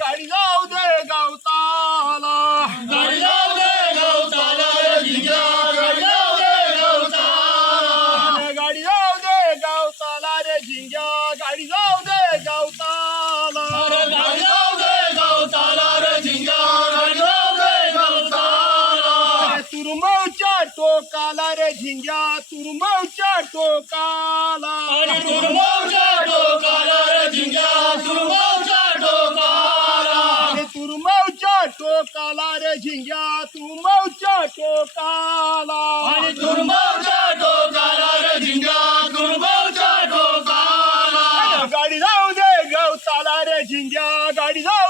गाडी जाऊ दे गवताला गाडी जाऊ दे गवताला रे झिंग्या गाडी जाऊ दे गवताला गाडी जाऊ दे गवताला रे झिंग्या गाडी जाऊ दे गवताला गाडी जाऊ दे गवताला रे झिंग्या गाडी जाऊ दे गवताला तुरमौच्या टोकाला रे झिंग्या तुरमौच्या टोकाला तुरमौच्या टोकाला रे झिंग्या तुरमौच्या टोकाला तुरमौच्या टोकाला रे झिंग्या तुरमौच्या टोकाला तुरमौच्या टोकाला रे झिंग्या तुरमौच्या टोकाला गाडी जाऊ दे गवताला रे झिंग्या गाडी जाऊ